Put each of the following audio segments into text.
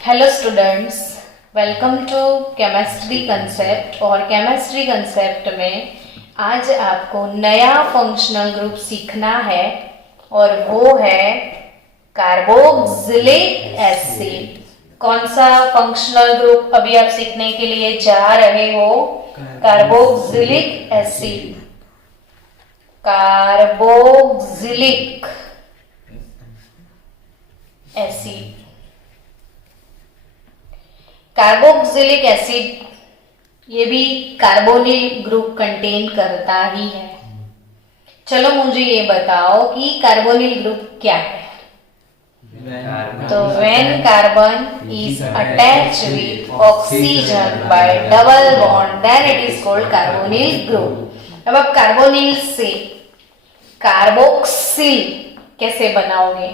Hello students, welcome to chemistry concept. और chemistry concept में आज आपको नया फंक्शनल ग्रुप सीखना है और वो है कार्बोक्सिलिक एसिड। कौन सा फंक्शनल ग्रुप अभी आप सीखने के लिए जा रहे हो? Carboxylic acid. Carboxylic acid, carboxylic acid ये भी कार्बोनिल ग्रुप कंटेन करता ही है। चलो मुझे ये बताओ कि कार्बोनिल ग्रुप क्या है। तो when carbon is attached with oxygen by double bond then it is called carbonyl group. अब आप कार्बोनिल से कार्बोक्सिल कैसे बनाओगे?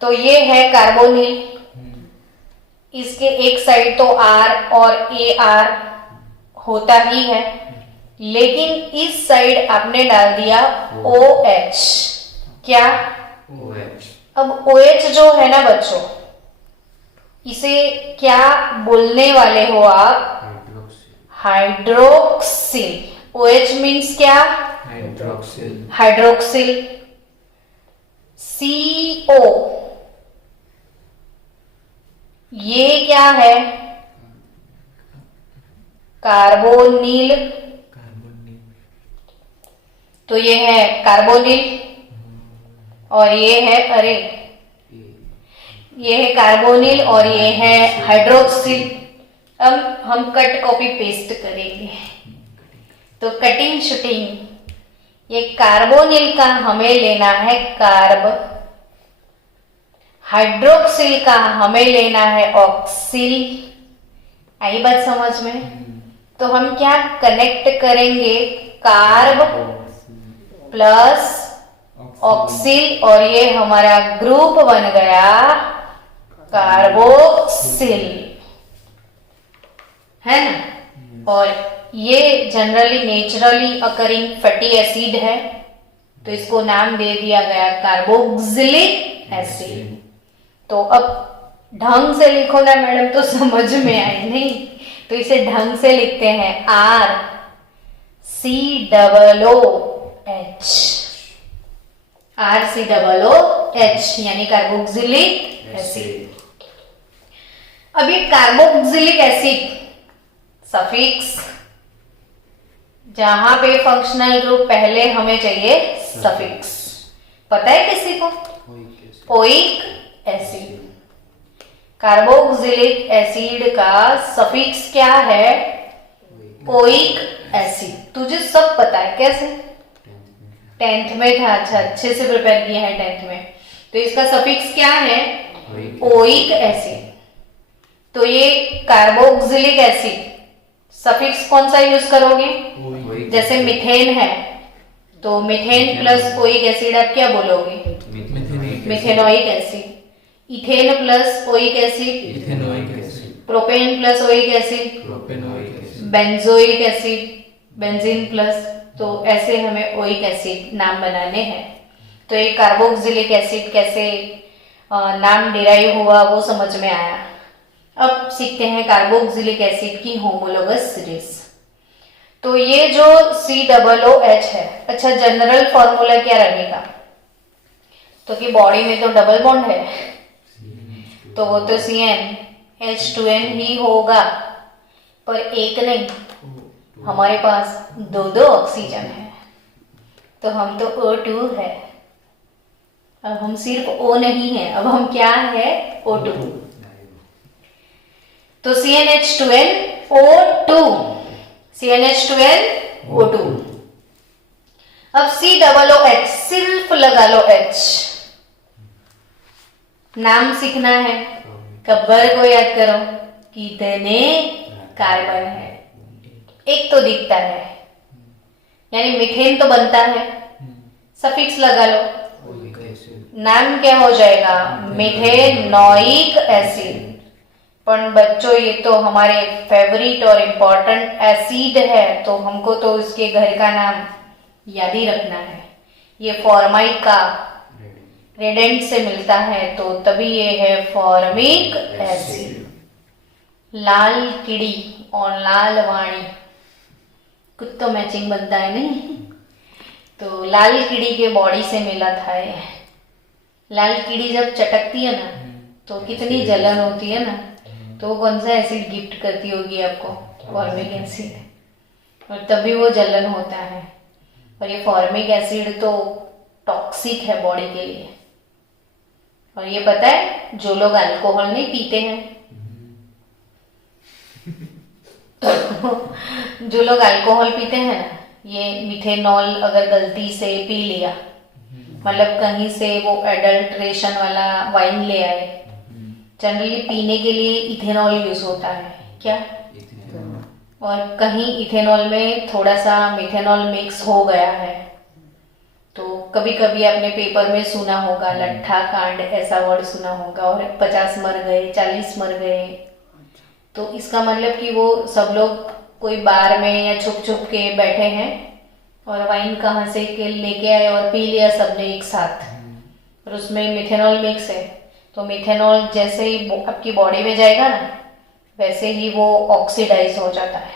तो ये है कार्बोनिल, इसके एक साइड तो R और AR होता ही है, लेकिन इस साइड आपने डाल दिया OH। क्या? OH। अब OH जो है ना बच्चों, इसे क्या बोलने वाले हो आप? हाइड्रोक्सिल। OH मीन्स क्या? हाइड्रोक्सिल। हाइड्रोक्सिल। CO ये क्या है? कार्बोनिल। तो ये है कार्बोनिल और ये है, अरे ये है कार्बोनिल और ये है हाइड्रोक्सिल। अब हम कट कॉपी पेस्ट करेंगे। तो कटिंग शूटिंग, ये कार्बोनिल का हमें लेना है कार्ब, हाइड्रोक्सिल का हमें लेना है ऑक्सिल। आई बात समझ में? तो हम क्या कनेक्ट करेंगे? कार्ब प्लस ऑक्सिल और ये हमारा ग्रुप बन गया कार्बोक्सिल, है ना। और ये generally naturally occurring fatty acid है, तो इसको नाम दे दिया गया कार्बोक्सिलिक एसिड। तो अब ढंग से लिखो ना मैडम, तो समझ में आए नहीं, तो इसे ढंग से लिखते हैं RCOOH। RCOOH यानी कार्बोक्सिलिक एसिड। अब ये कार्बोक्सिलिक एसिड सफिक्स, जहां पे फंक्शनल ग्रुप पहले हमें चाहिए सफिक्स। पता है किसी को? Oic acid. कार्बोक्सिलिक एसिड का सफिक्स क्या है? Oic acid. तुझे सब पता है कैसे? 10th में था। अच्छा, अच्छे से प्रिपेयर किया है 10th में। तो इसका सफिक्स क्या है? Oic acid. तो ये कार्बोक्सिलिक एसिड सफिक्स कौन सा यूज करोगे? जैसे मिथेन है, तो मिथेन प्लस ओइक एसिड आप क्या बोलोगे? Methanoic acid. Ethane plus oic acid? Ethanoic acid. Propane plus oic acid? Propanoic acid. Benzoic acid? Benzene plus. तो ऐसे हमें ओइक एसिड नाम बनाने हैं। तो ये कार्बोक्सिलिक एसिड कैसे नाम डिराइव हुआ वो समझ में आया। अब सीखते हैं कार्बोक्सिलिक एसिड की होमोलोगस सीरीज। तो ये जो COOH है, अच्छा जनरल फॉर्मूला क्या रहेगा? तो कि बॉडी में तो डबल बॉन्ड है, तो वो तो CnH2n ही होगा, पर एक नहीं, हमारे पास दो ऑक्सीजन है, तो हम तो O2 है। अब हम सिर्फ O नहीं है, अब हम क्या है? O2। तो CnH2n O2, CnH2n O2। अब COOH सिर्फ लगा लो H। नाम सीखना है, कब्बर को याद करो, कितने कार्बन है? एक तो दिखता है, यानी मीथेन तो बनता है, सफिक्स लगा लो, नाम क्या हो जाएगा? Methanoic acid. पर बच्चों ये तो हमारे फेवरेट और इम्पोर्टेंट एसिड है, तो हमको तो इसके घर का नाम याद ही रखना है। ये फॉर्माइका रेडेंट से मिलता है, तो तभी ये है फॉर्मिक एसिड। लाल कीड़ी और लाल वाणी, कुछ तो मैचिंग बनता है नहीं। तो लाल कीड़ी के बॉडी से मिला था ये। लाल कीड़ी जब चटकती है ना तो कितनी जलन होती है ना, तो वो कौन सा एसिड गिफ्ट करती होगी आपको? Formic acid. और तभी वो जलन होता है। और ये फॉर्मिक एसिड तो टॉक्सिक है बॉडी के लिए। और ये पता है, जो लोग अल्कोहल नहीं पीते हैं जो लोग अल्कोहल पीते हैं ना, ये मिथेनॉल अगर गलती से पी लिया, मतलब कहीं से वो एडल्ट्रेशन वाला वाइन ले आए, जनरली पीने के लिए इथेनॉल यूज होता है क्या, और कहीं इथेनॉल में थोड़ा सा मिथेनॉल मिक्स हो गया है, तो कभी कभी आपने पेपर में सुना होगा लट्ठा कांड, ऐसा वर्ड सुना होगा, और 50 मर गए, 40 मर गए। तो इसका मतलब कि वो सब लोग कोई बार में या छुप छुप के बैठे हैं और वाइन कहाँ से के लेके आए और पी लिया सबने एक साथ, और उसमें मिथेनॉल मिक्स है। तो मिथेनॉल जैसे ही आपकी बॉडी में जाएगा ना, वैसे ही वो ऑक्सीडाइज हो जाता है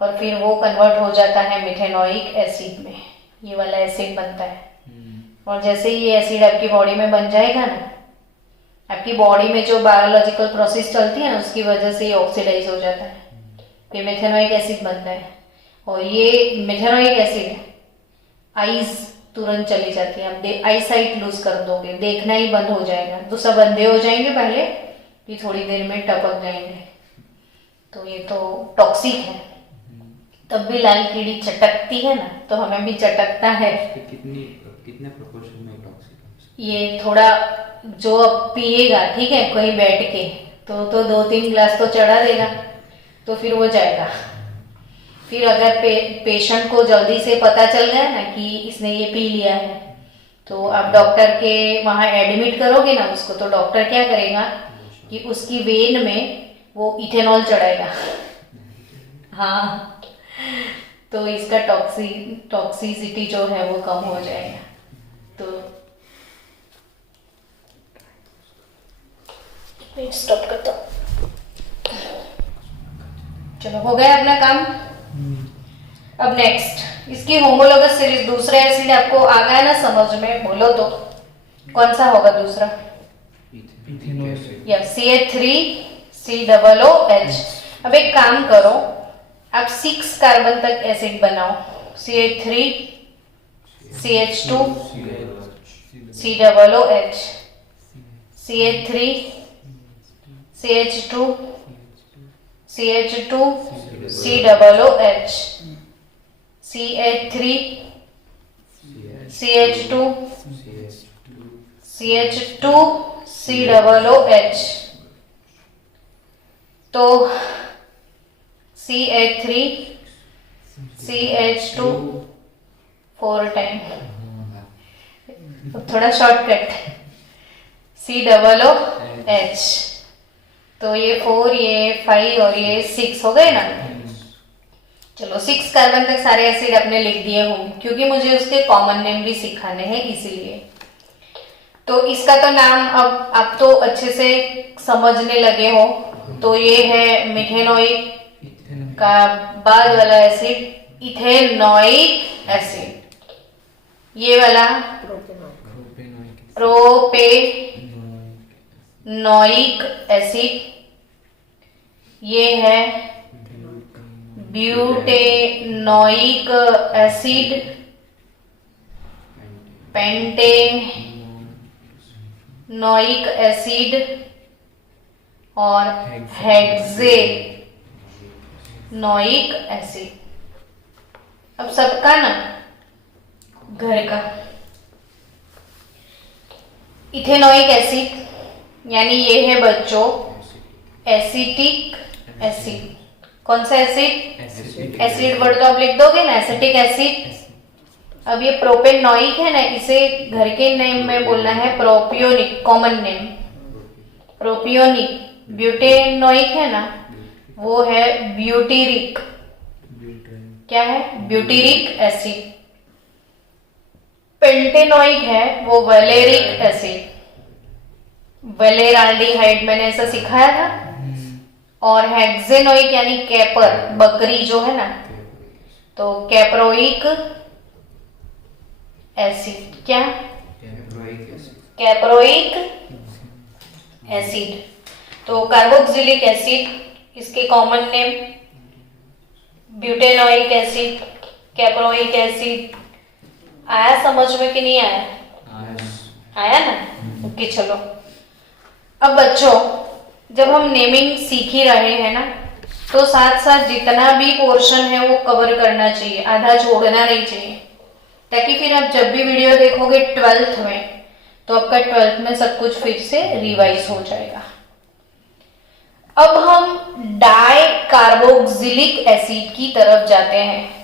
और फिर वो कन्वर्ट हो जाता है मिथेनोइक एसिड में। ये वाला एसिड बनता है। और जैसे ही ये एसिड आपकी बॉडी में बन जाएगा ना, आपकी बॉडी में जो बायोलॉजिकल प्रोसेस चलती है ना, उसकी वजह से ये ऑक्सीडाइज हो जाता है, फिर मिथेनोइक एसिड बनता है। और ये मिथेनोइक एसिड आईज तुरंत चली जाती है, आप आई साइट लूज कर दोगे, देखना ही बंद हो जाएगा, तो सब अंधे हो जाएंगे पहले, फिर थोड़ी देर में टपक जाएंगे। तो ये तो टॉक्सिक है। तब भी लाल कीड़ी चटकती है ना, तो हमें भी चटकता है। कितने प्रोपोर्शन में टॉक्सिक? ये थोड़ा जो अब पिएगा, ठीक है, कहीं बैठ के तो 2-3 ग्लास तो चढ़ा देगा, तो फिर वो जाएगा। फिर अगर पेशेंट को जल्दी से पता चल गया ना कि इसने ये पी लिया है, तो आप डॉक्टर के वहाँ एडमिट करोगे ना उसको, तो डॉक्टर क्या करेगा कि उसकी वेन में वो इथेनॉल चढ़ाएगा। हाँ, तो इसका टॉक्सिसिटी जो है वो कम हो जाएगा। तो स्टॉप करता हूँ। चलो, हो गया अपना काम। अब नेक्स्ट इसकी होमोलोगस सीरीज, दूसरा एसिड आपको आ गया ना समझ में? बोलो तो कौन सा होगा दूसरा? या CH3COOH। अब एक काम करो, आप 6 कार्बन तक एसिड बनाओ। CH3 CH2 COOH, CH3 CH2 CH2 COOH, CH3 CH2 CH2 COOH। तो CH3 CH2 4 टाइम, थोड़ा शॉर्टकट, COOH। तो ये 4, ये 5 और ये 6 हो गए ना। चलो, 6 कार्बन तक सारे एसिड अपने लिख दिए होंगे, क्योंकि मुझे उसके कॉमन नेम भी सिखाने हैं इसीलिए। तो इसका तो नाम अब आप तो अच्छे से समझने लगे हो। तो ये है मिथेनोइक का बाद वाला एसिड इथेनोइक एसिड, ये वाला प्रोपेनोइक एसिड, ये है ब्यूटेनोइक एसिड, पेंटेनोइक एसिड और हेक्सेनोइक एसिड। अब सबका ना घर का इथेनोइक एसिड, यानी ये है बच्चों एसिटिक एसिड। कौन सा एसिड? एसिड वर्ड तो आप लिख दोगे ना, एसिटिक एसिड। अब ये प्रोपेनोइक है ना, इसे घर के नेम में बोलना है propionic, common name propionic. Butanoic है ना, वो है ब्यूटीरिक। क्या है? Butyric acid. पेंटेनोइक है वो वैलेरिक एसिड, वैलेराल्डिहाइड मैंने ऐसा सिखाया था। और हेक्सेनोइक यानी कैपर, बकरी जो है ना, तो कैप्रोइक एसिड, क्या कैप्रोइक एसिड। तो कार्बोक्सिलिक एसिड इसके common name, butanoic acid, caproic acid. आया समझ में कि नहीं आया? आया ना? ओके चलो। अब बच्चों, जब हम नेमिंग सीख ही रहे हैं ना, तो साथ साथ जितना भी पोर्शन है वो कवर करना चाहिए, आधा छोड़ना नहीं चाहिए, ताकि फिर आप जब भी वीडियो देखोगे 12th में, तो आपका 12th में सब कुछ फिर से रिवाइज हो जाएगा। अब हम डाई कार्बोक्सिलिक एसिड की तरफ जाते हैं।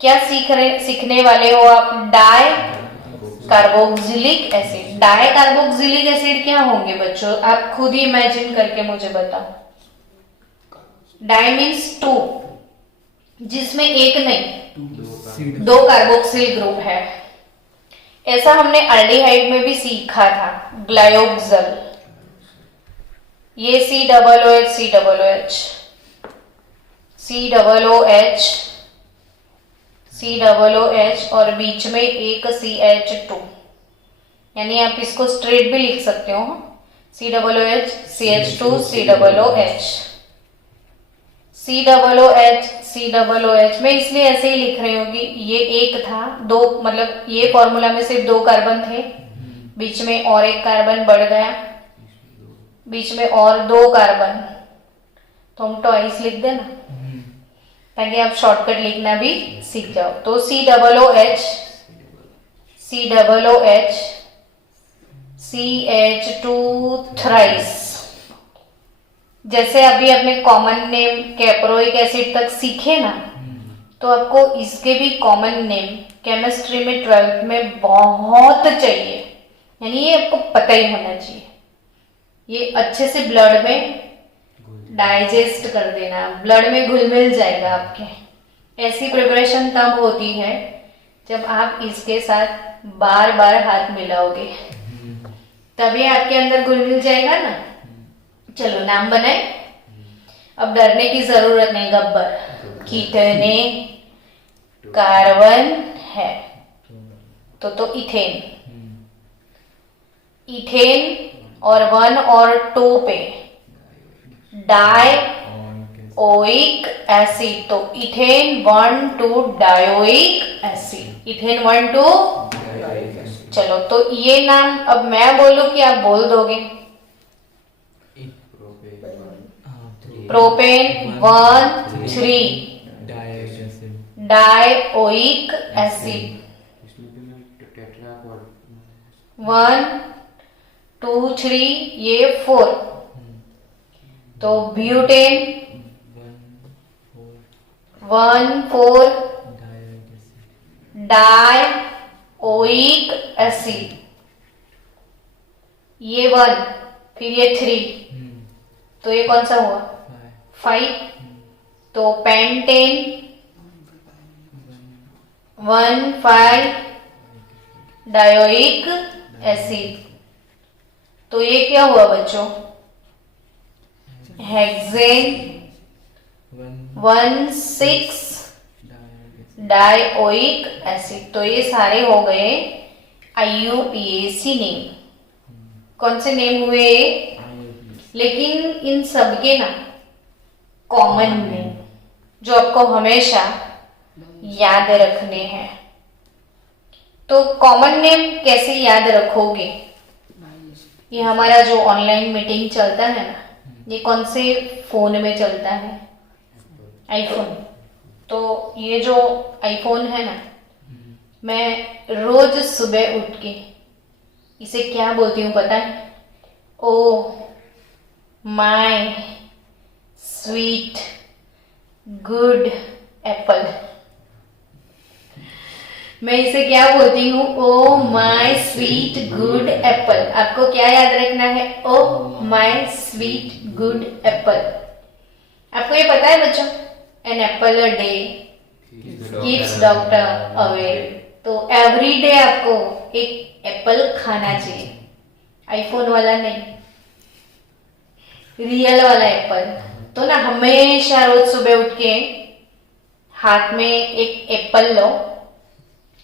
क्या सीखने वाले हो आप? Di carboxylic acid. Di carboxylic acid क्या होंगे बच्चों? आप खुद ही इमेजिन करके मुझे बताओ। डाई मीन्स 2, जिसमें एक नहीं 2 कार्बोक्सिल ग्रुप है। ऐसा हमने एल्डिहाइड में भी सीखा था, ग्लायोक्सल। ये COOH COOH COOH COOH और बीच में एक CH2, यानी आप इसको स्ट्रेट भी लिख सकते हो, COOH CH2 COOH। COOH मैं इसलिए ऐसे ही लिख रही हूँ कि ये एक था, 2 मतलब ये फॉर्मूला में सिर्फ 2 कार्बन थे, बीच में और एक कार्बन बढ़ गया, बीच में और 2 कार्बन, तो हम ट्वाइस लिख देना, ताकि आप शॉर्टकट लिखना भी सीख जाओ। तो COOH CH2 थ्राइस। जैसे अभी अपने कॉमन नेम कैप्रोइक एसिड तक सीखे ना, तो आपको इसके भी कॉमन नेम केमिस्ट्री में 12th में बहुत चाहिए, यानी ये आपको पता ही होना चाहिए। ये अच्छे से ब्लड में डाइजेस्ट कर देना, ब्लड में घुल मिल जाएगा आपके। ऐसी प्रिपरेशन तब होती है जब आप इसके साथ बार बार हाथ मिलाओगे, तभी आपके अंदर घुल मिल जाएगा ना। चलो नाम बनाए, अब डरने की जरूरत नहीं। गब्बर कितने कार्बन है? तो इथेन, इथेन और 1 और 2 पे डाइओइक एसिड, तो इथेन 1,2 डाइओइक एसिड, इथेन 1,2। चलो तो ये नाम अब मैं बोलूं कि आप बोल दोगे? प्रोपेन 1,3 डाइओइक एसिड, 1 2 3 ये 4, तो ब्यूटेन 1,4 डाइओइक एसिड, ये 1, फिर ये 3, तो ये कौन सा हुआ? 5, तो पेंटेन 1,5 डाइओइक एसिड, तो ये क्या हुआ बच्चों? हेक्सेन 1,6 डाइओइक एसिड, तो ये सारे हो गए IUPAC नेम। कौन से नेम हुए? लेकिन इन सबके ना कॉमन नेम जो आपको हमेशा याद रखने हैं। तो कॉमन नेम कैसे याद रखोगे? ये हमारा जो ऑनलाइन मीटिंग चलता है ना, ये कौन से फोन में चलता है? आईफोन। तो ये जो आईफोन है ना, मैं रोज सुबह उठ के इसे क्या बोलती हूँ पता है? Oh my sweet good apple. मैं इसे क्या बोलती हूँ? Oh my sweet good apple. आपको क्या याद रखना है? Oh my sweet good apple. आपको ये पता है बच्चों? An apple a day keeps doctor away. तो एवरीडे आपको एक एप्पल खाना चाहिए, आईफोन वाला नहीं, रियल वाला एप्पल। तो ना हमेशा रोज सुबह उठ के हाथ में एक एप्पल लो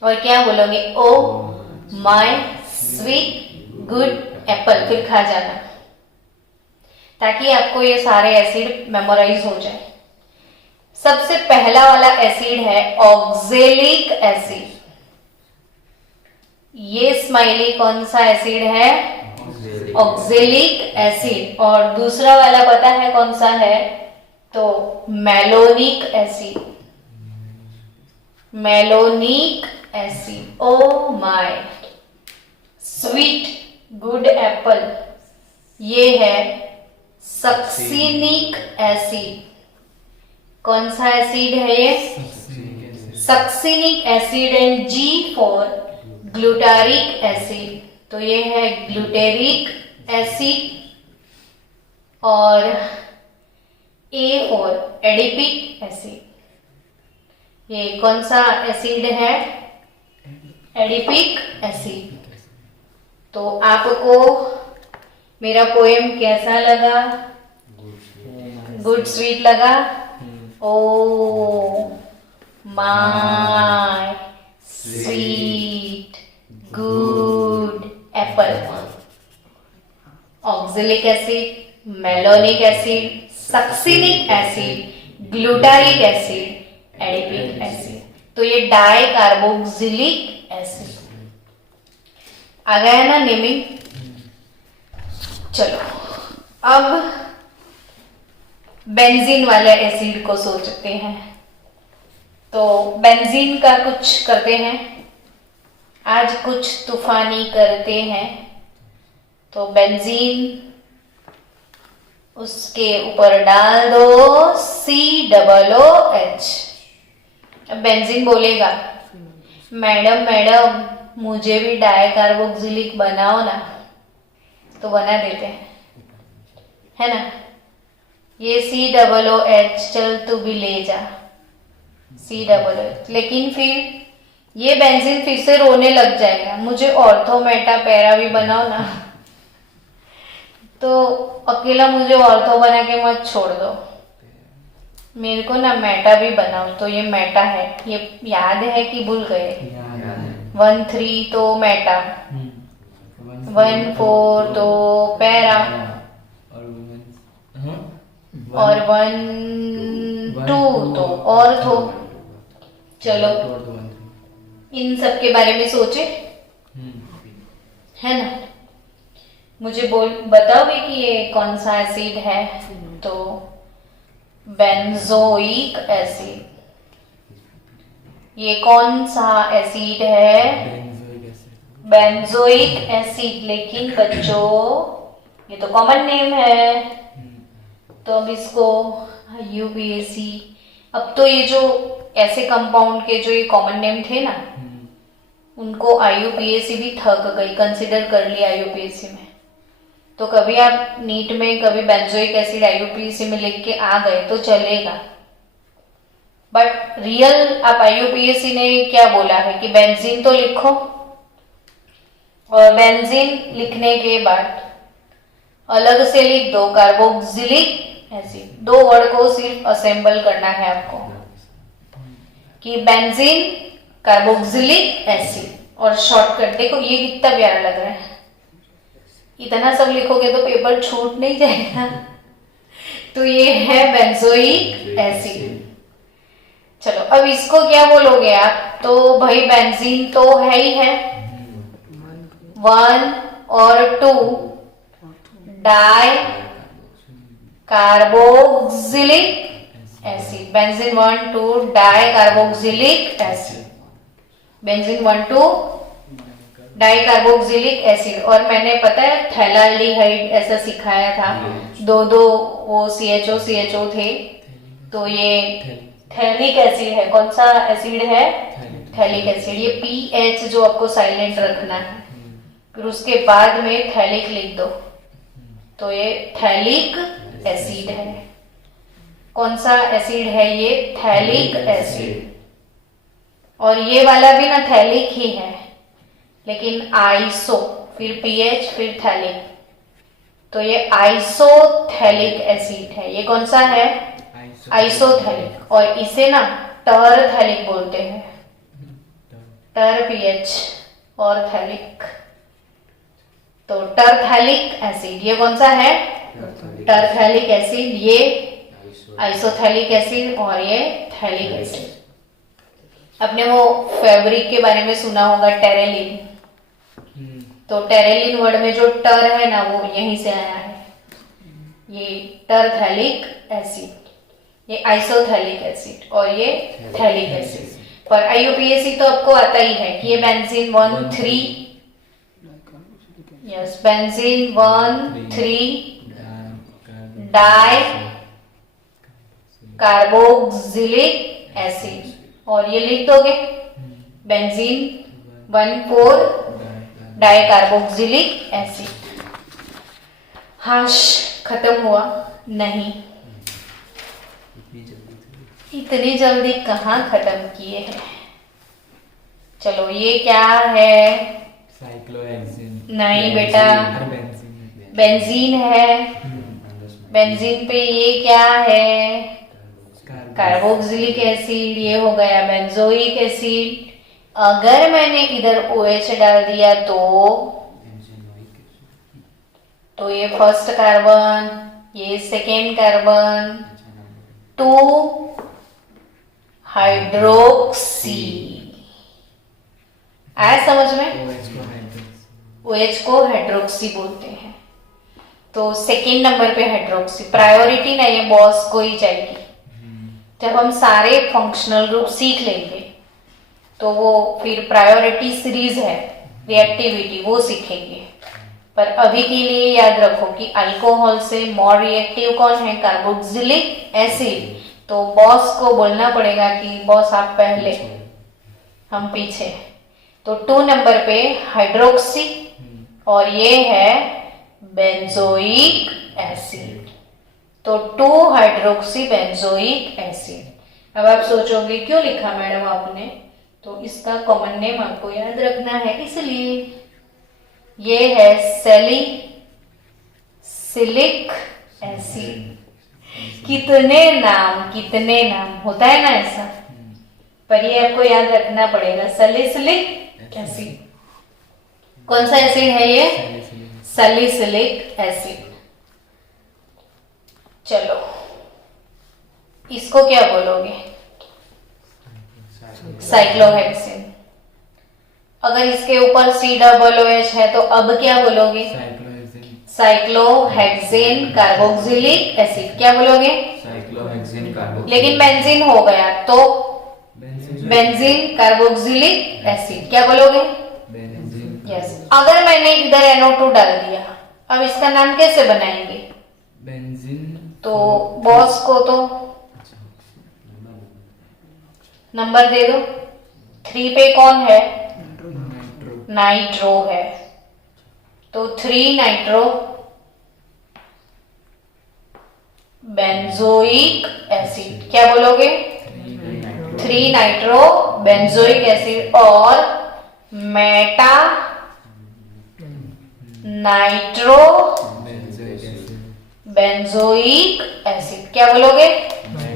और क्या बोलोगे, ओ माय स्वीट गुड एप्पल, फिर खा जाना, ताकि आपको ये सारे एसिड मेमोराइज हो जाए। सबसे पहला वाला एसिड है ऑक्जेलिक एसिड। ये स्माइली कौन सा एसिड है, ऑक्जेलिक एसिड। और दूसरा वाला पता है कौन सा है, तो malonic acid, malonic acid. Oh my sweet good apple, ये है सक्सिनिक एसिड। कौन सा एसिड है ये, succinic acid. And G for glutaric acid, तो ये है ग्लूटेरिक एसिड। और ए फॉर एडिपिक एसिड, ये कौन सा एसिड है, एडिपिक एसिड। तो आपको मेरा पोएम कैसा लगा, गुड स्वीट लगा, ओ my sweet good Apple. Oxalic acid, malonic acid, succinic acid, glutaric acid, adipic acid. तो ये डाई कार्बोक्सिलिक एसिड आ गया ना नेमिंग। चलो अब बेंजीन वाले एसिड को सोचते हैं। तो बेंजीन का कुछ करते हैं, आज कुछ तूफानी करते हैं। तो बेंजीन, उसके ऊपर डाल दो COOH। अब बेंजीन बोलेगा, मैडम मैडम मुझे भी डाई कार्बोक्सिलिक बनाओ ना, तो बना देते हैं, है ना। ये COOH, चल तू भी ले जा COOH। लेकिन फिर ये बेंजीन फिर से रोने लग जाएगा, मुझे ऑर्थो मेटा पैरा भी बनाओ ना। तो अकेला मुझे ऑर्थो बना के मत छोड़ दो, मेरे को ना मेटा भी बनाओ। तो ये मेटा है, ये याद है कि भूल गए, 1 3 तो मेटा, 1 4 तो पैरा, और 1 2 तो ऑर्थो। चलो इन सब के बारे में सोचे, है ना। मुझे बताओगे कि ये कौन सा एसिड है, तो बेंजोइक एसिड। ये कौन सा एसिड है, बेंजोइक एसिड। लेकिन बच्चों ये तो कॉमन नेम है, तो अब इसको UPSC, अब तो ये जो ऐसे कंपाउंड के जो ये कॉमन नेम थे ना, उनको IUPAC भी थक गई, कंसिडर कर लिया IUPAC में। तो कभी आप नीट में कभी बेंजोइक एसिड IUPAC में लिख के आ गए तो चलेगा, बट रियल आप IUPAC ने क्या बोला है कि बेंजीन तो लिखो, और बेंजीन लिखने के बाद अलग से लिख दो कार्बोक्सिलिक एसिड। 2 वर्ड को सिर्फ असेंबल करना है आपको कि बेंजीन कार्बोक्सिलिक एसिड, और शॉर्टकट देखो ये कितना प्यारा लग रहा है। इतना सब लिखोगे तो पेपर छूट नहीं जाएगा। तो ये है बेंजोइक एसिड। चलो अब इसको क्या बोलोगे आप, तो भाई बेंजीन तो है ही है, 1 और 2 di carboxylic acid. Benzene 1 2 di carboxylic acid, benzene 1 2 di carboxylic acid. और मैंने पता है थैलाल्डिहाइड ऐसा सिखाया था, 2 वो CHO थे, तो ये थैलिक एसिड है। कौन सा एसिड है, थैलिक एसिड। ये PH जो आपको साइलेंट रखना है, फिर उसके बाद में थैलिक लिख दो, तो ये थैलिक एसिड है। कौन सा एसिड है ये, थैलिक एसिड। और ये वाला भी ना थैलिक ही है, लेकिन आइसो, फिर पीएच, फिर थैलिक, तो ये आइसोथैलिक एसिड है। ये कौन सा है? आइसोथैलिक। और इसे ना टरथैलिक बोलते हैं, टर पीएच और थैलिक, तो टरथैलिक एसिड ये कौन सा है? टरथैलिक एसिड। ये आइसोथैलिक एसिड और ये थैलिक एसिड। आपने वो फैब्रिक के बारे में सुना होगा, टेरेलिन, तो टेरेलिन वर्ड में जो टर है ना वो यहीं से आया है। ये टरथैलिक एसिड, ये आइसोथैलिक एसिड और ये थैलिक एसिड। पर आईयूपीएसी तो आपको आता ही है कि ये benzene 1,3, yes, benzene 1,3 di carboxylic acid, और ये लिख दोगे बेंजीन 1,4 डाई कार्बोक्सिलिक एसिड। हाश, खत्म हुआ? नहीं, इतनी जल्दी कहाँ खत्म किए हैं। चलो ये क्या है? साइक्लोहेक्सेन। नहीं बेटा, बेंजीन है। बेंजीन पे ये क्या है? Carboxylic acid. ये हो गया बेंजोइक एसिड। अगर मैंने इधर OH डाल दिया तो ये फर्स्ट कार्बन, ये सेकेंड कार्बन, 2 हाइड्रोक्सी। आया समझ में? OH को हाइड्रोक्सी बोलते हैं। तो सेकेंड नंबर पे हाइड्रोक्सी, प्रायोरिटी ना ये बॉस को ही जाएगी। जब हम सारे फंक्शनल ग्रुप सीख लेंगे तो वो फिर प्रायोरिटी सीरीज है, रिएक्टिविटी, वो सीखेंगे। पर अभी के लिए याद रखो कि अल्कोहल से मोर रिएक्टिव कौन है? Carboxylic acid. तो बॉस को बोलना पड़ेगा कि बॉस आप पहले, हम पीछे। तो 2 नंबर पे हाइड्रोक्सी और ये है बेंजोइक एसिड। तो 2 हाइड्रोक्सी बेंजोइक एसिड। अब आप सोचोगे क्यों लिखा मैडम आपने? तो इसका कॉमन नेम आपको याद रखना है, इसलिए ये है सैलिसिलिक एसिड। कितने नाम होता है ना ऐसा, पर ये आपको याद रखना पड़ेगा, सैलिसिलिक एसिड। कौन सा एसिड है ये? Salicylic acid. चलो इसको क्या बोलोगे? साइक्लोहेक्सेन। अगर इसके ऊपर COOH है तो अब क्या बोलोगे? Cyclohexane carboxylic acid. क्या बोलोगे? Cyclohexane carboxylic. लेकिन बेंजीन हो गया तो बेंजीन कार्बोक्सिलिक एसिड। क्या बोलोगे? यस। अगर मैंने इधर NO2 डाल दिया, अब इसका नाम कैसे बनाएंगे? बेंजीन। तो बॉस को तो नंबर दे दो। 3 पे कौन है? नाइट्रो है, तो 3 नाइट्रो बेंजोइक एसिड। क्या बोलोगे? 3 नाइट्रो बेंजोइक एसिड और मेटा नाइट्रो बेंजोइक एसिड। क्या बोलोगे?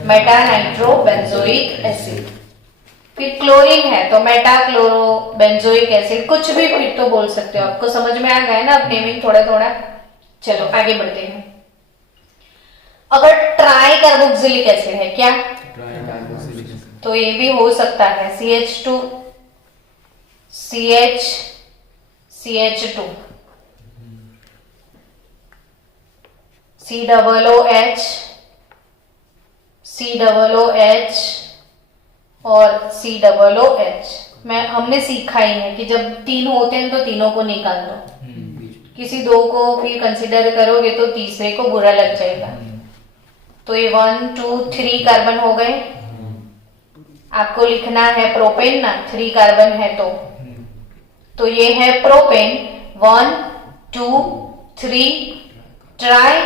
Meta nitro benzoic acid. फिर क्लोरीन है तो मेटा क्लोरो बेंजोइक एसिड, कुछ भी फिर तो बोल सकते हो। आपको समझ में आ गया ना अब नेमिंग थोड़ा थोड़ा। चलो आगे बढ़ते हैं। अगर ट्राई कार्बोक्सिलिक एसिड है, क्या? तो ये भी हो सकता है CH2 CH2 COOH और COOH। हमने सीखा ही है कि जब 3 होते हैं तो तीनों को निकाल दो, किसी 2 को फिर कंसिडर करोगे तो तीसरे को बुरा लग जाएगा। तो ये 1 2 3 कार्बन हो गए। आपको लिखना है प्रोपेन ना, 3 कार्बन है तो ये है propane 1 2 3 try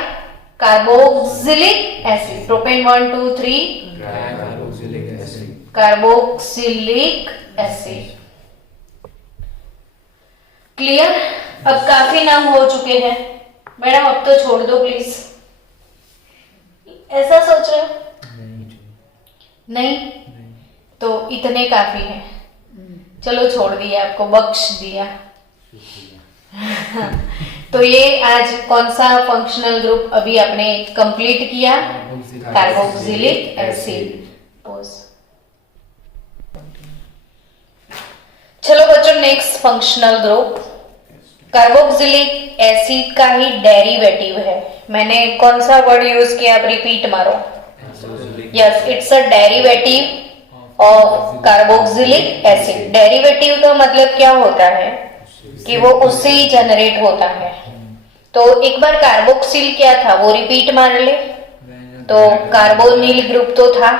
carboxylic acid. Propane 1 2 3 carboxylic acid. Carboxylic acid. Clear? अब काफी नाम हो चुके हैं मैडम, अब तो छोड़ दो प्लीज। ऐसा सोच रहे हो? नहीं, तो इतने काफी हैं। चलो छोड़ दिया, आपको बख्श दिया। तो ये आज कौन सा फंक्शनल ग्रुप अभी आपने कंप्लीट किया? Carboxylic acid. चलो बच्चों, next functional group carboxylic acid का ही डेरिवेटिव है। मैंने कौन सा वर्ड यूज किया? आप रिपीट मारो। Yes, it's a derivative of carboxylic acid. Derivative का मतलब क्या होता है कि वो उससे ही जनरेट होता है। तो एक बार कार्बोक्सिल क्या था वो रिपीट मार ले। तो कार्बोनिल ग्रुप तो था,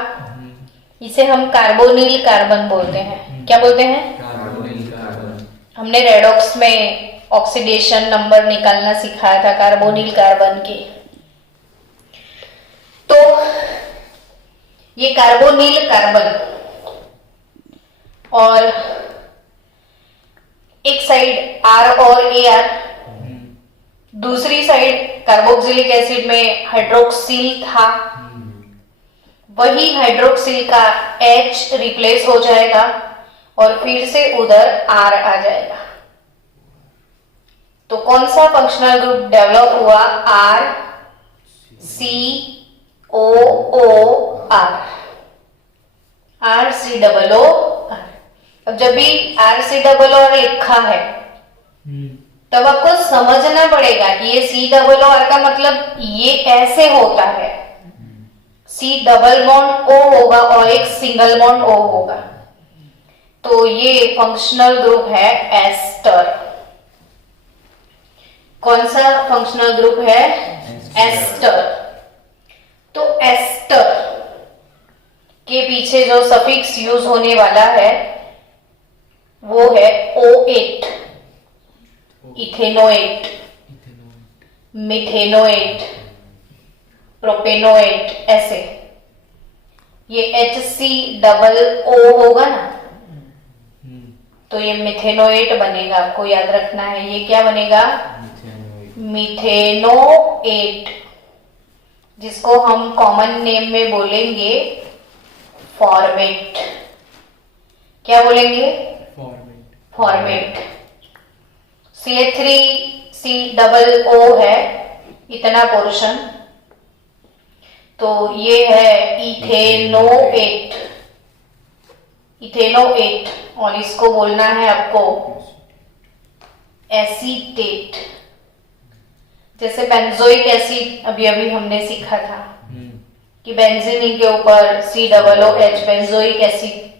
इसे हम कार्बोनिल कार्बन बोलते हैं। क्या बोलते हैं? Carbonyl carbon. हमने रेडॉक्स में ऑक्सीडेशन नंबर निकालना सिखाया था कार्बोनिल कार्बन के। तो ये कार्बोनिल कार्बन और एक साइड R और AR, दूसरी साइड कार्बोक्सिलिक एसिड में हाइड्रोक्सिल था, वही हाइड्रोक्सिल का H रिप्लेस हो जाएगा और फिर से उधर R आ जाएगा। तो कौन सा फंक्शनल ग्रुप डेवलप हुआ? RCOOR, RCOOR। अब जब भी RCOOR लिखा है तब आपको समझना पड़ेगा कि ये COOR का मतलब ये ऐसे होता है। C डबल बॉन्ड O होगा और एक सिंगल बॉन्ड O होगा। तो ये फंक्शनल ग्रुप है एस्टर। कौन सा फंक्शनल ग्रुप है? एस्टर। तो एस्टर के पीछे जो सफिक्स यूज होने वाला है वो है O8, इथेनोएट, मिथेनोएट, प्रोपेनोएट, ऐसे। ये HCOO होगा ना, तो ये मिथेनोएट बनेगा। आपको याद रखना है ये क्या बनेगा? मिथेनोएट, जिसको हम कॉमन नेम में बोलेंगे फॉर्मेट। क्या बोलेंगे? फॉर्मेट। CH3COO है इतना पोर्शन, तो ये है इथेनोएट। इथेनोएट, और इसको बोलना है आपको एसीटेट। जैसे बेंजोइक एसिड अभी अभी हमने सीखा था कि बेंजीन के ऊपर COOH बेंजोइक एसिड,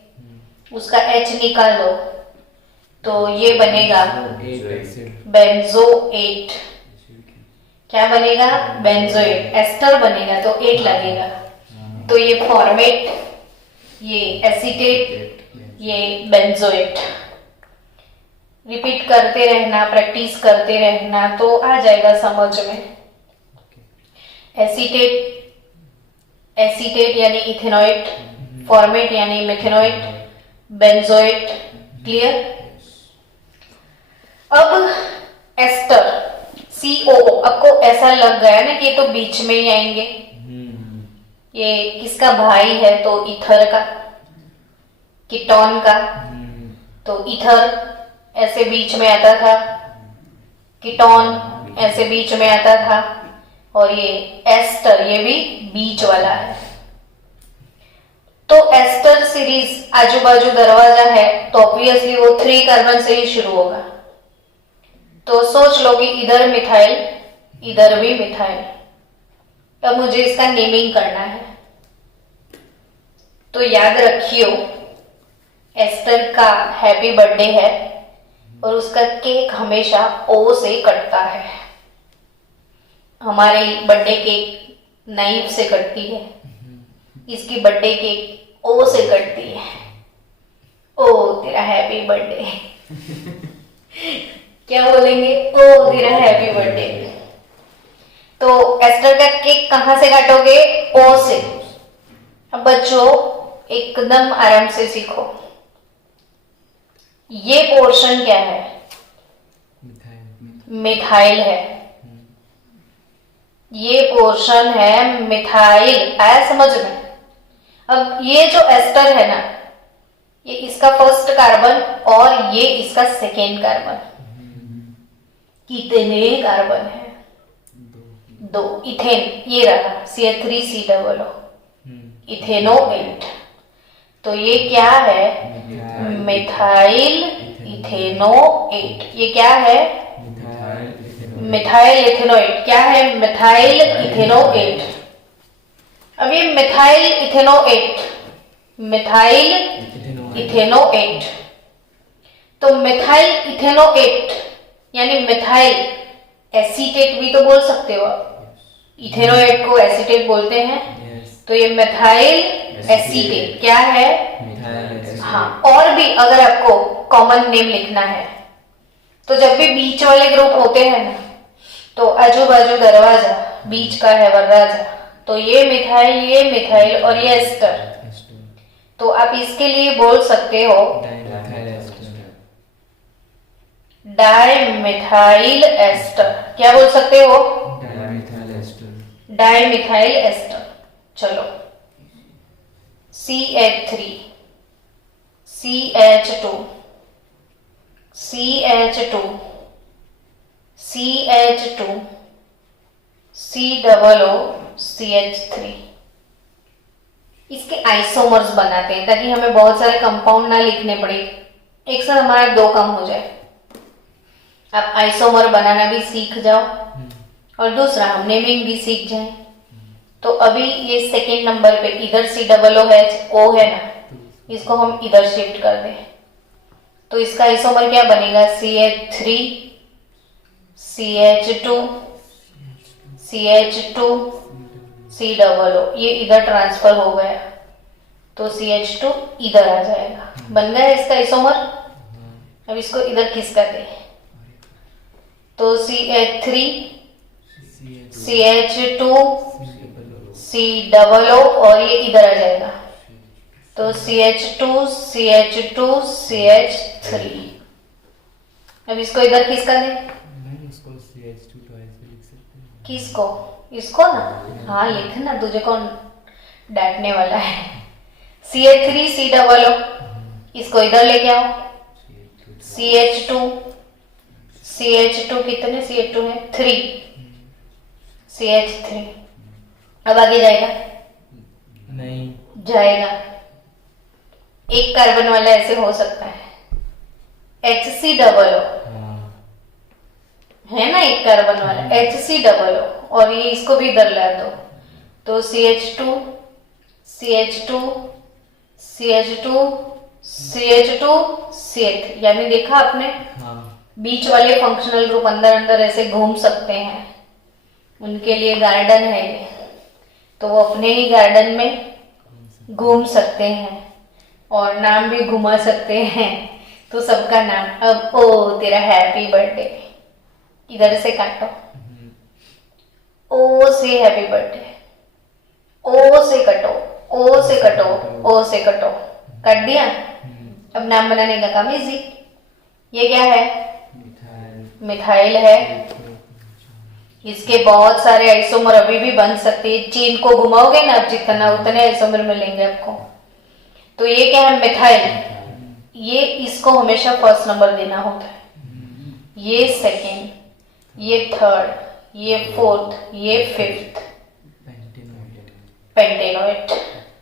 उसका H निकाल दो तो ये बनेगा बेंजोएट। क्या बनेगा? बेंजोएट। एस्टर बनेगा तो 8 लगेगा। तो ये फॉर्मेट, ये एसीटेट, ये बेंजोएट। रिपीट करते रहना, प्रैक्टिस करते रहना तो आ जाएगा समझ में। एसीटेट, एसीटेट यानी इथेनोएट, फॉर्मेट यानी मिथेनोएट, बेंजोएट। क्लियर? अब एस्टर COO, आपको ऐसा लग गया ना कि ये तो बीच में ही आएंगे। ये किसका भाई है? तो ईथर का, कीटोन का। तो ईथर ऐसे बीच में आता था, कीटोन ऐसे बीच में आता था, और ये एस्टर ये भी बीच वाला है। तो एस्टर सीरीज आजू बाजू दरवाजा है तो ऑब्वियसली वो 3 कार्बन से ही शुरू होगा। तो सोच लो कि इधर मिथाइल, इधर भी मिथाइल। अब मुझे इसका नेमिंग करना है। तो याद रखियो एस्टर का हैप्पी बर्थडे है और उसका केक हमेशा O से कटता है। हमारी बर्थडे केक नाइफ से कटती है, इसकी बर्थडे केक O से कटती है। ओ तेरा हैप्पी बर्थडे। क्या बोलेंगे? ओ तेरा हैप्पी बर्थडे। तो एस्टर का केक कहां से काटोगे? O से। अब बच्चों एकदम आराम से सीखो। ये पोर्शन क्या है? मिथाइल। मिथाइल है। ये पोर्शन है मिथाइल। आया समझ में? अब ये जो एस्टर है ना, ये इसका फर्स्ट कार्बन और ये इसका सेकेंड कार्बन। कितने कार्बन है? दो। इथेन ये रहा CH3COO, इथेनोएट। तो ये क्या है? Methyl ethanoate. ये क्या है? Methyl ethanoate. क्या है? Methyl ethanoate. अब ये मिथाइल इथेनोएट, मिथाइल इथेनोएट, तो मिथाइल इथेनोएट यानी मिथाइल एसीटेट भी तो बोल सकते हो आप। इथेनोएट को एसीटेट बोलते हैं। तो ये मिथाइल एसीटेट क्या है? हाँ, और भी अगर आपको कॉमन नेम लिखना है तो जब भी बीच वाले ग्रुप होते हैं ना, तो आजू बाजू दरवाजा, बीच का है वरराजा, तो ये मिथाइल और ये एस्टर। तो आप इसके लिए बोल सकते हो डाइमिथाइल एस्टर। क्या बोल सकते हो? Dimethyl ester. चलो, CH3 CH2 CH2 CH2 COO CH3। इसके आइसोमर्स बनाते हैं ताकि हमें बहुत सारे कंपाउंड ना लिखने पड़े, एक साथ हमारा दो काम हो जाए। आप आइसोमर बनाना भी सीख जाओ और दूसरा हम नेमिंग भी सीख जाएं। तो अभी ये सेकेंड नंबर पे इधर COOHO है ना, इसको हम इधर शिफ्ट कर दें तो इसका आइसोमर क्या बनेगा? CH3 CH2 CH2 COO। ये इधर ट्रांसफर हो गया तो CH2 इधर आ जाएगा। बन गया इसका आइसोमर। अब इसको इधर खिसका दे तो CH3 CH2 COO और ये इधर आ जाएगा तो CH2 CH2 CH3। अब इसको इधर खिसका दे। इसको CH2 तो ऐसे लिख सकते हैं। किसको? इसको ना? हाँ लिखना, तुझे कौन डांटने वाला है। CH3 COO, इसको इधर लेके आओ। CH2 कितने CH2 है? 3 CH3। अब आगे जाएगा? नहीं जाएगा। एक कार्बन वाला ऐसे हो सकता है HCOO, है ना, एक कार्बन वाला HCOO, और ये इसको भी इधर ला दो तो CH2 CH3। यानी देखा आपने? बीच वाले फंक्शनल ग्रुप अंदर अंदर ऐसे घूम सकते हैं, उनके लिए गार्डन है ये, तो वो अपने ही गार्डन में घूम सकते हैं और नाम भी घुमा सकते हैं। तो सबका नाम अब ओ तेरा हैप्पी बर्थडे, इधर से काटो। ओ से हैप्पी बर्थडे, ओ से कटो, ओ से कटो, ओ से कटो, काट दिया। अब नाम बनाने का काम इजी। ये क्या है? मिथाइल है। इसके बहुत सारे आइसोमर अभी भी बन सकते हैं। चेन को घुमाओगे ना आप जितना, उतने आइसोमर मिलेंगे आपको। तो ये क्या है? मिथाइल। ये इसको हमेशा फर्स्ट नंबर देना होता है, ये सेकेंड, ये थर्ड, ये फोर्थ, ये fifth. Pentanoate,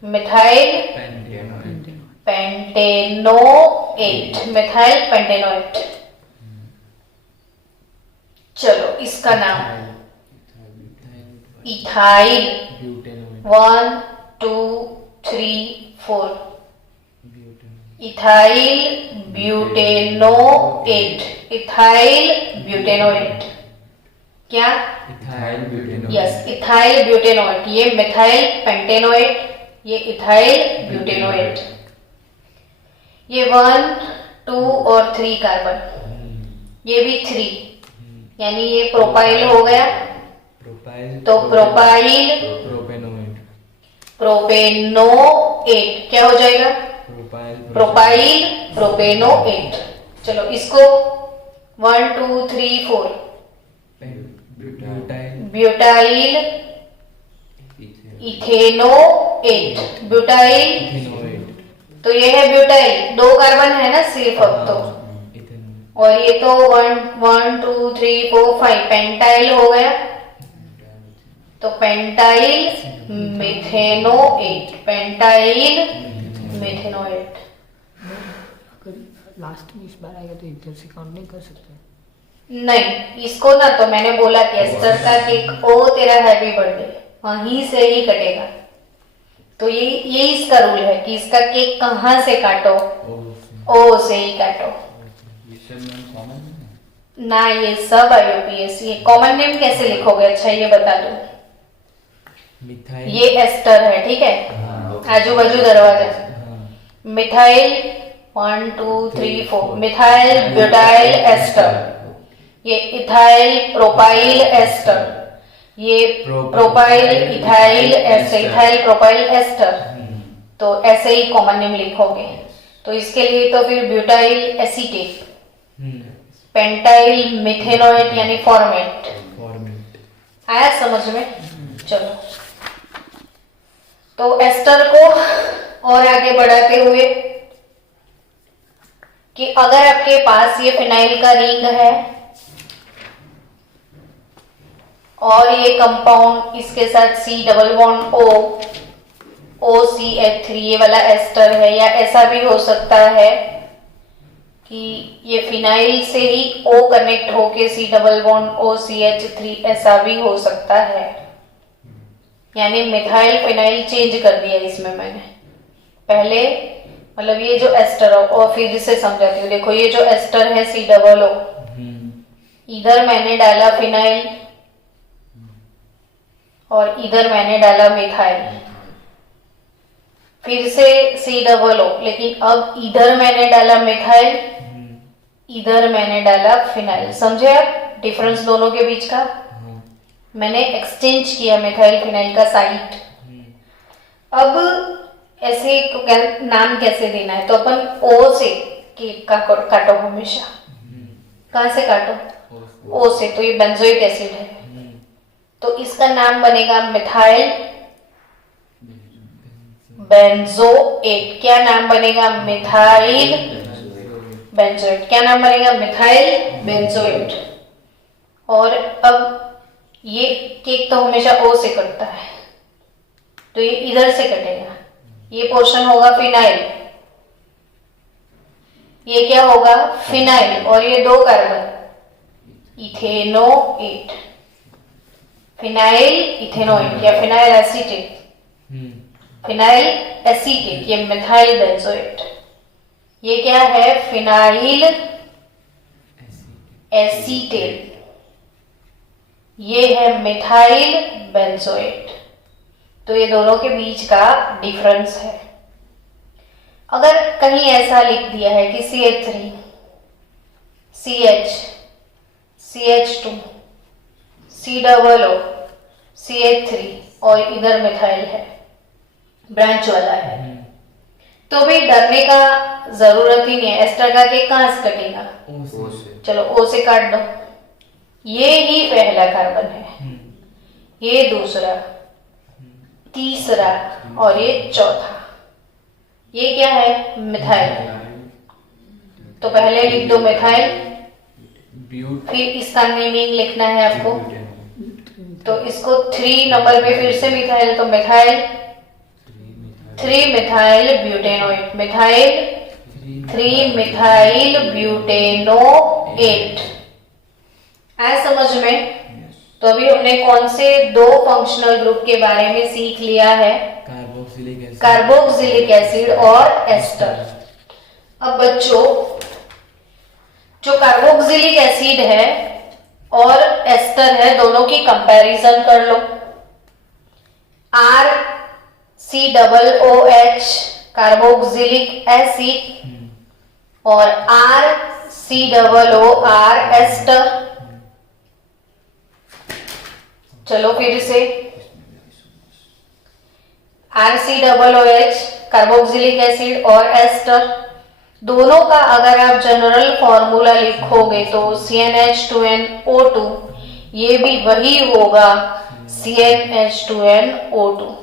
methyl pentanoate, methyl pentanoate. चलो इसका नाम ethyl. 1 2 3 4 ethyl butanoate, ethyl butanoate. क्या? Yes, ethyl butanoate. ये मिथाइल पेंटेनोएट, ये इथाइल ब्यूटेनोएट। ये 1 2 और 3 कार्बन, ये भी 3, यानी ये प्रोपाइल हो गया। तो प्रोपाइल प्रोपेनोएट क्या हो जाएगा? Propyl propyl propanoate. चलो इसको 1 2 3 4 butyl butyl ethanoate. Butyl ethanoate तो ये है ब्यूटाइल, 2 कार्बन है ना सिर्फ अब तो, इथेनोएट और ये तो 1 2 3 4 5 पेंटाइल हो गया, तो पेंटाइल मिथेनोएट। Pentyl methanoate. अगर लास्ट में इस बार आएगा तो इधर से काउंट नहीं कर सकते? नहीं, इसको ना तो मैंने बोला कि एस्टर का केक ओ तेरा हैप्पी बर्थडे वहीं से ही कटेगा, तो ये इसका रूल है कि इसका केक कहाँ से काटो, ओ से ही काटो ये सब नाम कॉमन है ना। ये सब IUPAC। ये कॉमन नेम कैसे लिखोगे? अच्छा ये बता दो। मिथाइल ये एस्टर है, ठीक है, आजू बाजू दरवाजा। Methyl 1 2 3 4 methyl butyl ester. ये इथाइल प्रोपाइल एस्टर। ये propyl ethyl ester, ethyl propyl ester. तो ऐसे ही कॉमन नेम लिखोगे। तो इसके लिए तो फिर ब्यूटाइल एसीटेट, पेंटाइल मिथेनोएट यानी फॉर्मेट। फॉर्मेट आया समझ में? चलो, तो एस्टर को और आगे बढ़ाते हुए कि अगर आपके पास ये फिनाइल का रिंग है और ये कंपाउंड इसके साथ C double bond O OCH3 ये वाला एस्टर है, या ऐसा भी हो सकता है कि ये फिनाइल से ही O कनेक्ट होके C डबल बॉन्ड OCH3, ऐसा भी हो सकता है। यानी मिथाइल फिनाइल चेंज कर दिया इसमें मैंने। पहले मतलब ये जो एस्टर हो, और फिर इसे समझाती हूँ। देखो ये जो एस्टर है C डबल O, इधर मैंने डाला फिनाइल और इधर मैंने डाला मिथाइल, फिर से C डबल O, लेकिन अब इधर मैंने डाला मिथाइल, इधर मैंने डाला फिनाइल। समझे आप डिफरेंस दोनों के बीच का? मैंने एक्सचेंज किया मिथाइल फिनाइल का साइट। अब ऐसे नाम कैसे देना है? तो अपन O से केक का काटो हमेशा। कहां से काटो? O से। तो ये बेंजोइक एसिड है, तो इसका नाम बनेगा मिथाइल बेंजोएट। क्या नाम बनेगा? Methyl benzoate. क्या नाम बनेगा? Methyl benzoate. और अब ये केक तो हमेशा O से कटता है, तो ये इधर से कटेगा। ये पोर्शन होगा फिनाइल, ये क्या होगा? फिनाइल, और ये 2 कार्बन इथेनोएट। फिनाइल इथेनोएट या फिनाइल एसीटेट, फिनाइल एसीटेट, ये मिथाइल बेंजोएट। ये क्या है? फिनाइल एसीटेट, ये है मिथाइल बेंजोएट। तो ये दोनों के बीच का डिफरेंस है। अगर कहीं ऐसा लिख दिया है कि CH3 CH CH2 C double O CH3 और इधर मिथाइल है, ब्रांच वाला है, तो भी डरने का जरूरत ही नहीं है। एस्टर का केक कहां से कटेगा? ओ से चलो O से काट दो। ये ही पहला कार्बन है, ये दूसरा, तीसरा और ये चौथा। ये क्या है? मिथाइल। तो पहले लिख दो मिथाइल, फिर इसका नेमिंग लिखना है आपको। तो इसको 3 नंबर पे फिर से मिथाइल, तो मिथाइल 3 मिथाइल ब्यूटेनोएट, मिथाइल 3 मिथाइल ब्यूटेनोएट। आया समझ में? तो अभी हमने कौन से 2 फंक्शनल ग्रुप के बारे में सीख लिया है? कार्बोक्सिलिक एसिड और एस्टर। अब बच्चों, जो कार्बोक्सिलिक एसिड है और एस्टर है, दोनों की कंपैरिजन कर लो। RCOOH कार्बोक्सिलिक एसिड और RCOOR एस्टर। चलो फिर से, RCOOH कार्बोक्सिलिक एसिड और एस्टर, दोनों का अगर आप जनरल फॉर्मूला लिखोगे तो CnH2nO2, ये भी वही होगा CnH2nO2।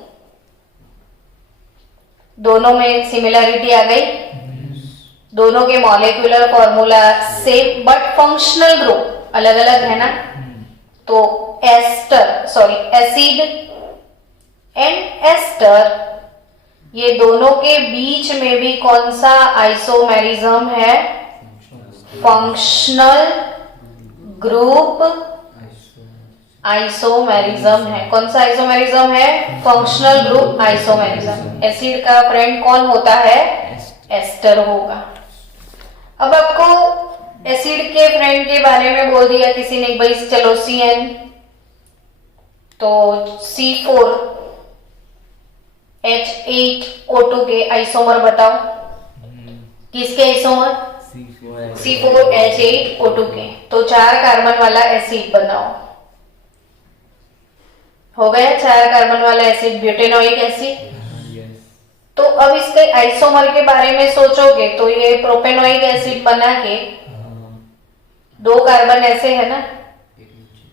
दोनों में सिमिलरिटी आ गई, दोनों के molecular formula same but functional group अलग अलग है ना। तो एसिड एंड एस्टर, ये दोनों के बीच में भी कौन सा आइसोमेरिज्म है? फंक्शनल ग्रुप आइसोमेरिज्म है। कौन सा आइसोमेरिज्म है? Functional group isomerism. एसिड का फ्रेंड कौन होता है? एस्टर होगा। अब आपको एसिड के फ्रेंड के बारे में बोल दिया किसी ने, भाई चलो CN, तो C4H8O2 के आइसोमर बताओ। किसके आइसोमर? C4H8O2 के। तो 4 कार्बन वाला एसिड बनाओ। हो गया 4 कार्बन वाला एसिड, ब्यूटेनोइक एसिड। तो अब इसके आइसोमर के बारे में सोचोगे तो ये प्रोपेनोइक एसिड बना के 2 कार्बन ऐसे है ना,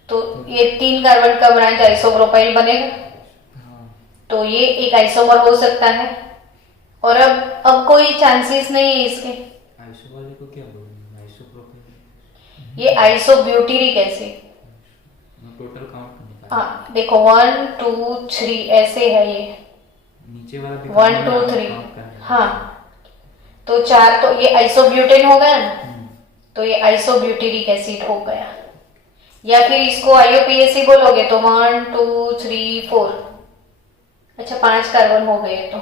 तो ये 3 कार्बन का ब्रांच आइसोप्रोपाइल बनेगा। तो ये एक आइसोमर हो सकता है। और अब कोई चांसेस नहीं है इसके। आइसो वाले को क्या बोलूं? आइसोप्रोपेन, ये आइसोब्यूटेरिक एसिड। टोटल काउंट निकाल। हाँ देखो 1 2 3 ऐसे है ये, नीचे वाला भी 1 2 3। हाँ तो 4, तो ये आइसोब्यूटेन हो गया ना, तो ये आइसोब्यूटेरिक एसिड हो गया। या फिर इसको IUPAC बोलोगे तो 1 2 3 4, अच्छा 5 कार्बन हो गए, तो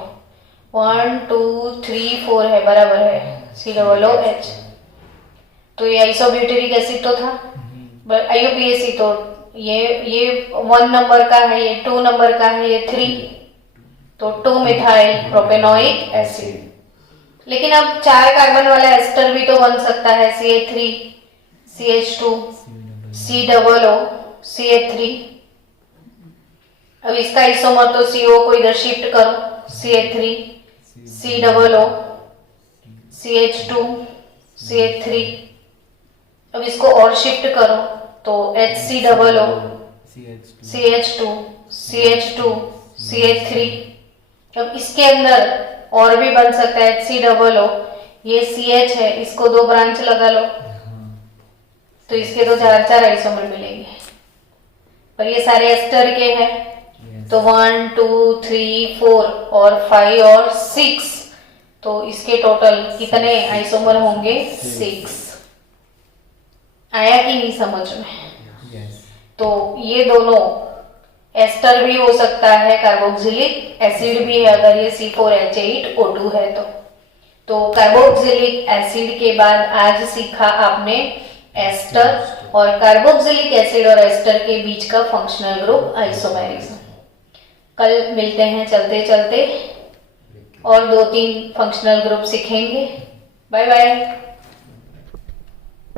1 2 3 4 है, बराबर है COOH। तो ये आइसोब्यूटेरिक एसिड तो था, IUPAC तो ये 1 नंबर का है, ये 2 नंबर का है, ये 3, तो 2 मिथाइल प्रोपेनोइक एसिड। लेकिन अब 4 कार्बन वाला एस्टर भी तो बन सकता है, CH3 CH2 COO CH3। अब इसका आइसोमर तो CO को इधर शिफ्ट करो, CH3 COO CH2 CH3। अब इसको और शिफ्ट करो तो HCOO CH2 CH2 CH3। अब इसके अंदर और भी बन सकता है HCOO, ये CH है, इसको 2 ब्रांच लगा लो, तो इसके तो 4 आइसोमर मिलेंगे। पर ये सारे एस्टर के हैं, तो 1 2 3 4 और 5 और 6, तो इसके टोटल कितने आइसोमर होंगे? 6। आया कि नहीं समझ में? तो ये दोनों एस्टर भी हो सकता है, कार्बोक्सिलिक एसिड भी है अगर ये C4H8O2 है तो कार्बोक्सिलिक एसिड के बाद आज सीखा आपने एस्टर, और कार्बोक्सिलिक एसिड और एस्टर के बीच का फंक्शनल ग्रुप आइसोमेरिज्म। कल मिलते हैं चलते चलते, और 2-3 फंक्शनल ग्रुप सीखेंगे। Bye bye.